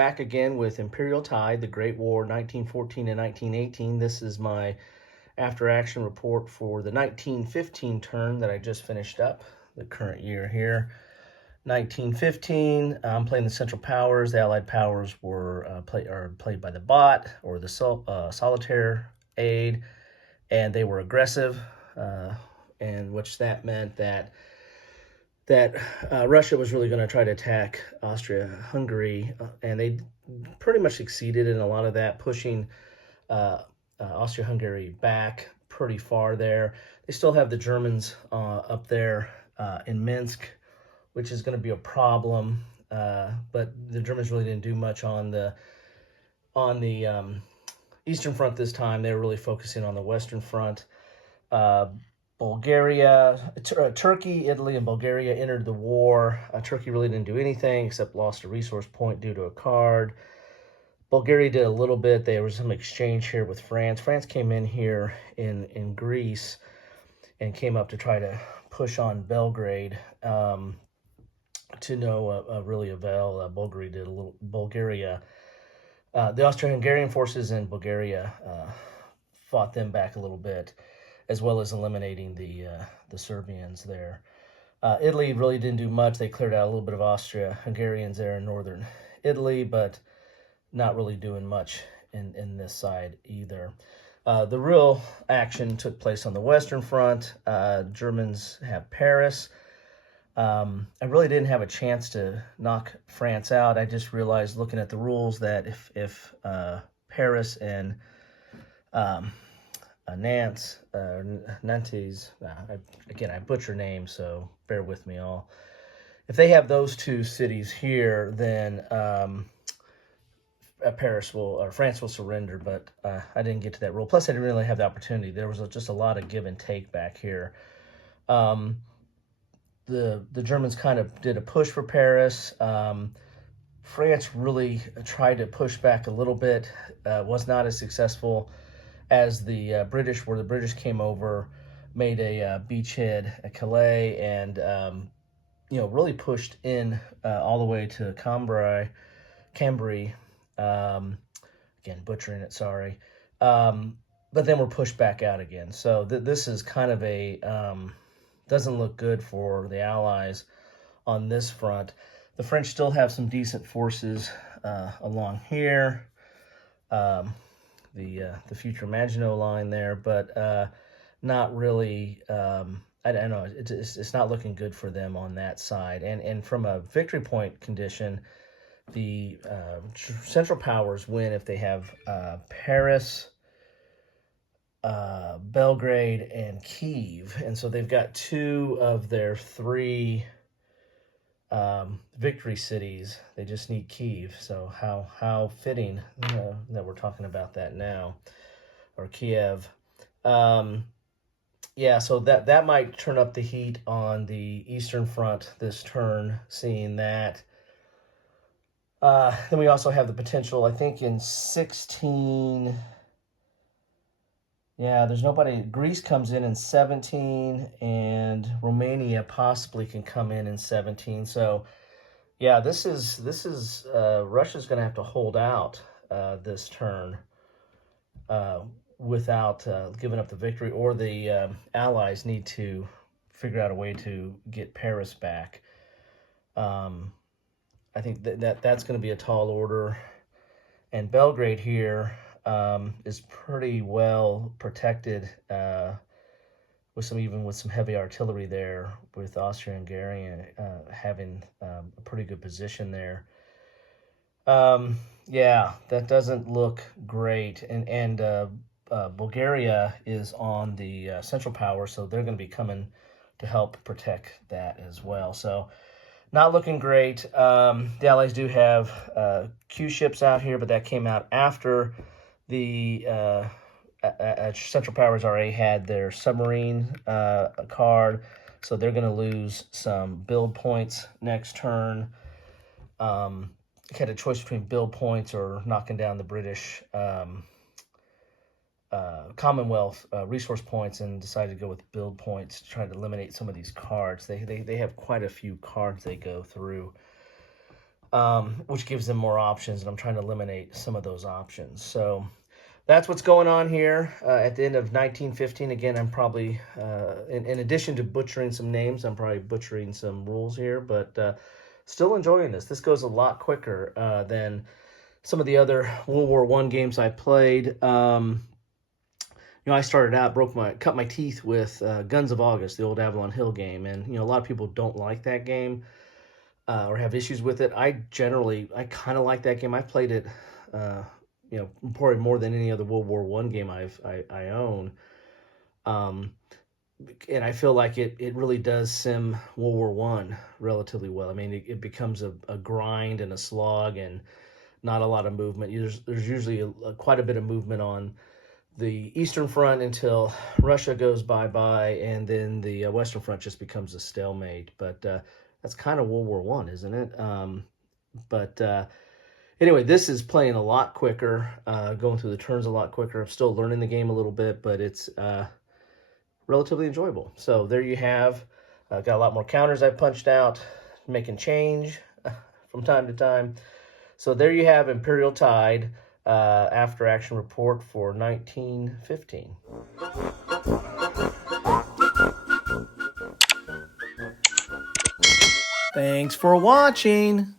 back again with Imperial Tide, the Great War 1914 and 1918. This is my after-action report for the 1915 turn that I just finished up, the current year here. 1915, I'm playing the Central Powers. The Allied powers were played by the bot, or the solitaire aid, and they were aggressive, and which that meant that Russia was really going to try to attack Austria-Hungary, and they pretty much succeeded in a lot of that, pushing Austria-Hungary back pretty far there. They still have the Germans up there in Minsk, which is going to be a problem, but the Germans really didn't do much on the Eastern Front this time. They were really focusing on the Western Front. Turkey, Italy, and Bulgaria entered the war. Turkey really didn't do anything except lost a resource point due to a card. Bulgaria did a little bit. There was some exchange here with France. France came in here in Greece and came up to try to push on Belgrade to no really avail. Bulgaria did a little. The Austro-Hungarian forces in Bulgaria fought them back a little bit, as well as eliminating the Serbians there. Italy really didn't do much. They cleared out a little bit of Austria-Hungarians there in northern Italy, but not really doing much in this side either. The real action took place on the Western Front. Germans have Paris. I really didn't have a chance to knock France out. I just realized, looking at the rules, that if Paris and Nantes, again, I butcher names, so bear with me all. If they have those two cities here, then France will surrender, but I didn't get to that rule. Plus, I didn't really have the opportunity. There was just a lot of give and take back here. The Germans kind of did a push for Paris. France really tried to push back a little bit, was not as successful as the British, where the British came over, made a beachhead at Calais, and really pushed in all the way to Cambrai. Again, butchering it, sorry. But then we're pushed back out again. So this is kind of doesn't look good for the Allies on this front. The French still have some decent forces along here. The future Maginot Line there, but not really. I don't know. It's not looking good for them on that side. And from a victory point condition, the Central Powers win if they have Paris, Belgrade, and Kiev, and so they've got two of their three victory cities. They just need Kiev. So how fitting that we're talking about that now, or Kiev. Yeah, so that might turn up the heat on the Eastern Front this turn, seeing that. Then we also have the potential, I think, in 16. Yeah, there's nobody. Greece comes in 17, and Romania possibly can come in 17. So, yeah, this is Russia's going to have to hold out this turn without giving up the victory, or the Allies need to figure out a way to get Paris back. I think that's going to be a tall order, and Belgrade here is pretty well protected with some heavy artillery there, with Austria-Hungarian having a pretty good position there. Yeah, that doesn't look great, and Bulgaria is on the Central Power, so they're going to be coming to help protect that as well. So, not looking great. The Allies do have Q ships out here, but that came out after the Central Powers already had their submarine card, so they're going to lose some build points next turn. Had a choice between build points or knocking down the British Commonwealth resource points, and decided to go with build points to try to eliminate some of these cards. They have quite a few cards they go through. which gives them more options, and I'm trying to eliminate some of those options. So that's what's going on here at the end of 1915. Again, I'm probably, in addition to butchering some names, I'm probably butchering some rules here, but still enjoying this. This goes a lot quicker than some of the other World War I games I played. I started out, cut my teeth with Guns of August, the old Avalon Hill game, and a lot of people don't like that game or have issues with it. I kind of like that game. I've played it, probably more than any other World War I game I own. And I feel like it really does sim World War I relatively well. I mean, it becomes a grind and a slog, and not a lot of movement. There's usually quite a bit of movement on the Eastern Front until Russia goes bye-bye, and then the Western Front just becomes a stalemate. But that's kind of World War I, isn't it? Anyway, this is playing a lot quicker, going through the turns a lot quicker. I'm still learning the game a little bit, but it's relatively enjoyable. So there you have. Got a lot more counters I punched out, making change from time to time. So there you have Imperial Tide after action report for 1915. Thanks for watching.